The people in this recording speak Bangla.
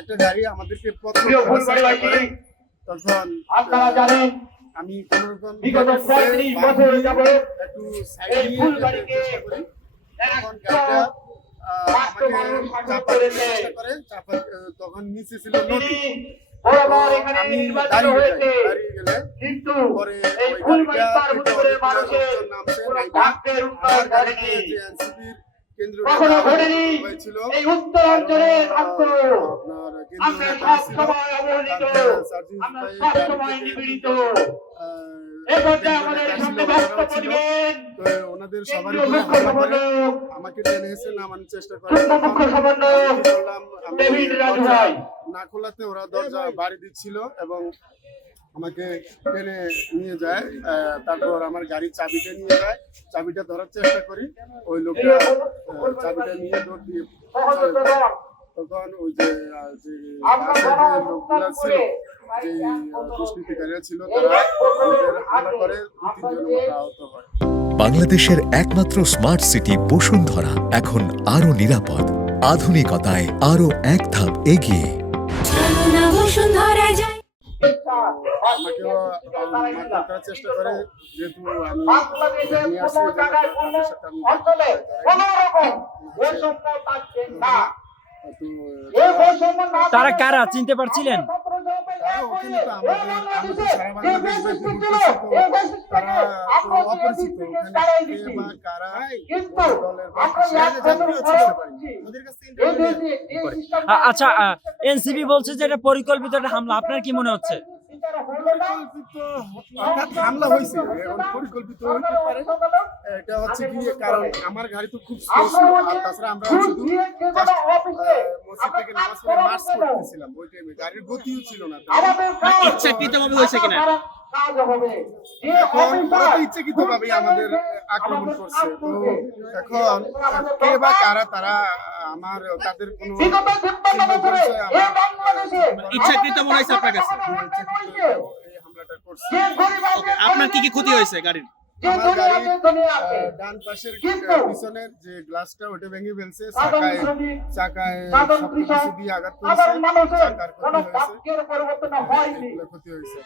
একটা গাড়ি আমাদেরকে পথ রোধ করার চেষ্টা করে, তখন আমি কোনোরকম বিগত 35 বছর যাবত একটু সাইড নিয়ে যেতে চেষ্টা করি। তখন গাড়িটা আমাকে চাপার চেষ্টা করে, তখন নিচে ছিল নদী। আমি দাঁড়িয়ে গেলে পরে ওই গাড়িটা নামছে আমার গাড়িতে যে এনসিপির কেন্দ্রীয় নেতা ছিল, ওনাদের সবার আমাকে টেনে এসে নামানোর চেষ্টা করে। না খোলাতে ওরা দরজা বাড়ি দিচ্ছিল এবং আমাকে টেনে নিয়ে যায়। তারপর আমার গাড়ির চাবিটা নিয়ে যায়, চাবিটা ধরার চেষ্টা করি, ওই লোকটা চাবিটা নিয়ে দৌড় দিয়ে চলে যায়। তখন ওই যে লোকগুলা ছিল, যে দুষ্কৃতিকারীরা ছিল, তারা আমাদের হামলা করে 2-3 জন আহত হয়। বাংলাদেশের একমাত্র স্মার্ট সিটি বসুন্ধরা এখন আরো নিরাপদ, আধুনিকতায় আরো এক ধাপ এগিয়ে। আমাকেও মারধর করার চেষ্টা করে, যেহেতু আমি নিয়ে আসছি, তারা কারা চিনতে পারছিলেন? আচ্ছা, এনসিপি বলছে যে এটা পরিকল্পিত একটা হামলা, আপনার কি মনে হচ্ছে? হামলা হয়েছে, পরিকল্পিত হইতে পারে। এটা হচ্ছে কি, কারণ আমার গাড়ি তো খুব স্লো ছিল, আর তাছাড়া আমরা শুধু মসজিদ থেকে নামাজ পড়ে মার্চ করতেছিলাম, ওই টাইমে গাড়ির গতিও ছিল না। ইচ্ছাকৃতভাবে হয়েছে কিনা? এখন ওরা তো ইচ্ছাকৃতভাবে আমাদের আক্রমণ করছে। তো এখন কে বা কারা, তারা আমার তাদের কোনো ইচ্ছাকৃত মনে হয়েছে আপনার কাছে? এই হামলাটা করছে। আপনার কি কি ক্ষতি হয়েছে গাড়ির? আমার গাড়ির ডান পাশের পিছনের যে গ্লাসটা, ওটা ভেঙে ফেলছে, চাকায় সবকিছু দিয়ে আঘাত করেছে, চাকার ক্ষতি হয়েছে, ক্ষতি হয়েছে।